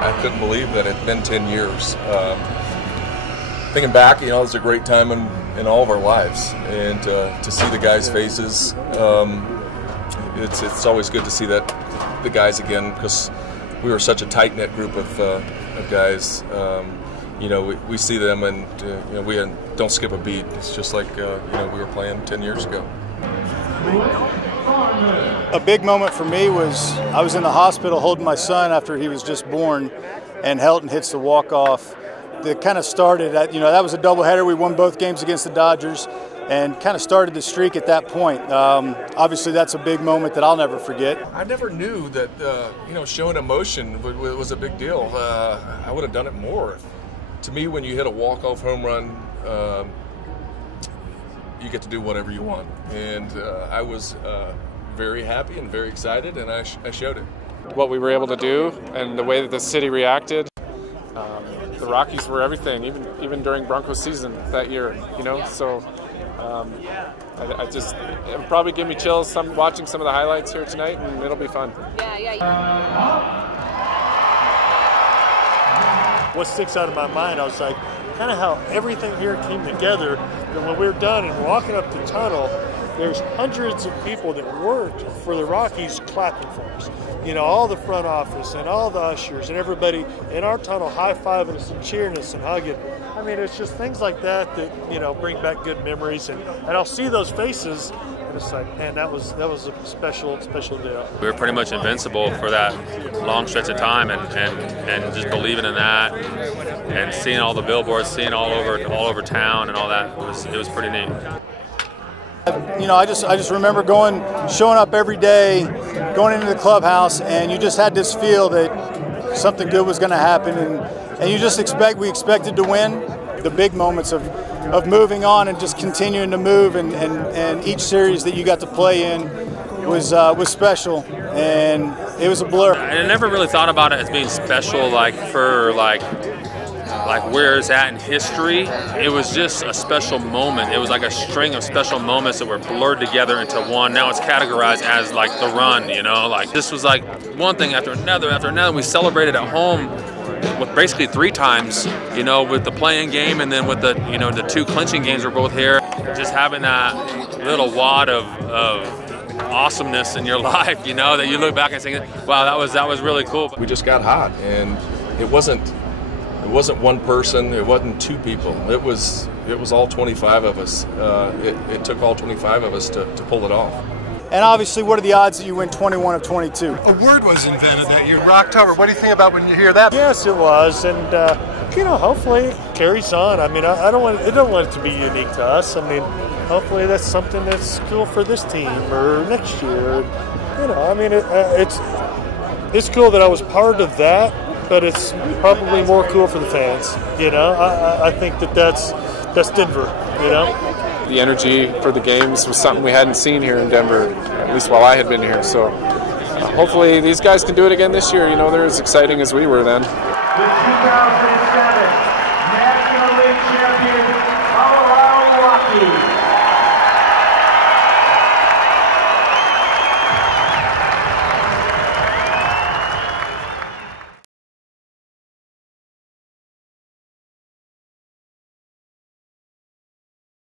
I couldn't believe that it had been 10 years. Thinking back, you know, it was a great time in all of our lives, and to see the guys' faces, it's always good to see the guys again, because we were such a tight-knit group of guys. You know, we see them, and you know, we don't skip a beat. It's just like you know, we were playing 10 years ago. A big moment for me was I was in the hospital holding my son after he was just born, and Helton hits the walk-off. That kind of started at, you know, that was a doubleheader. We won both games against the Dodgers, and kind of started the streak at that point. Obviously, that's a big moment that I'll never forget. I never knew that you know, showing emotion was a big deal. I would have done it more. To me, when you hit a walk-off home run, you get to do whatever you want, and I was very happy and very excited, and I showed it. What we were able to do and the way that the city reacted. The Rockies were everything, even during Broncos season that year, you know. So it'll probably give me chills watching some of the highlights here tonight, and it'll be fun. What sticks out of my mind, I was like, kind of how everything here came together. And when we were done and walking up the tunnel, there's hundreds of people that worked for the Rockies clapping for us. You know, all the front office and all the ushers and everybody in our tunnel high-fiving us and cheering us and hugging. I mean, it's just things like that, you know, bring back good memories. And I'll see those faces, and it's like, man, that was a special deal. We were pretty much invincible for that long stretch of time, and just believing in that, and seeing all the billboards, seeing all over town and all that, it was pretty neat. You know, I just remember showing up every day, going into the clubhouse, and you just had this feel that something good was going to happen, and you just we expected to win. The big moments of moving on and just continuing to move, and each series that you got to play in was special, and it was a blur. I never really thought about it as being special, like where it's at in history. It was just a special moment. It was like a string of special moments that were blurred together into one. Now it's categorized as like the run, you know, like this was like one thing after another. We celebrated at home with basically 3 times, you know, with the playing game, and then with the, you know, the 2 clinching games were both here. Just having that little wad of awesomeness in your life, you know, that you look back and think, wow, that was really cool. We just got hot, and it wasn't one person, it wasn't 2 people. It was all 25 of us. It took all 25 of us to pull it off. And obviously, what are the odds that you win 21 of 22? A word was invented that year, Rocktober. What do you think about when you hear that? Yes, it was, and you know, hopefully it carries on. I mean, I don't want it to be unique to us. I mean, hopefully that's something that's cool for this team or next year. You know, I mean, it's cool that I was part of that, but it's probably more cool for the fans. You know, I think that's Denver. You know. The energy for the games was something we hadn't seen here in Denver, at least while I had been here. So hopefully these guys can do it again this year. You know, they're as exciting as we were then.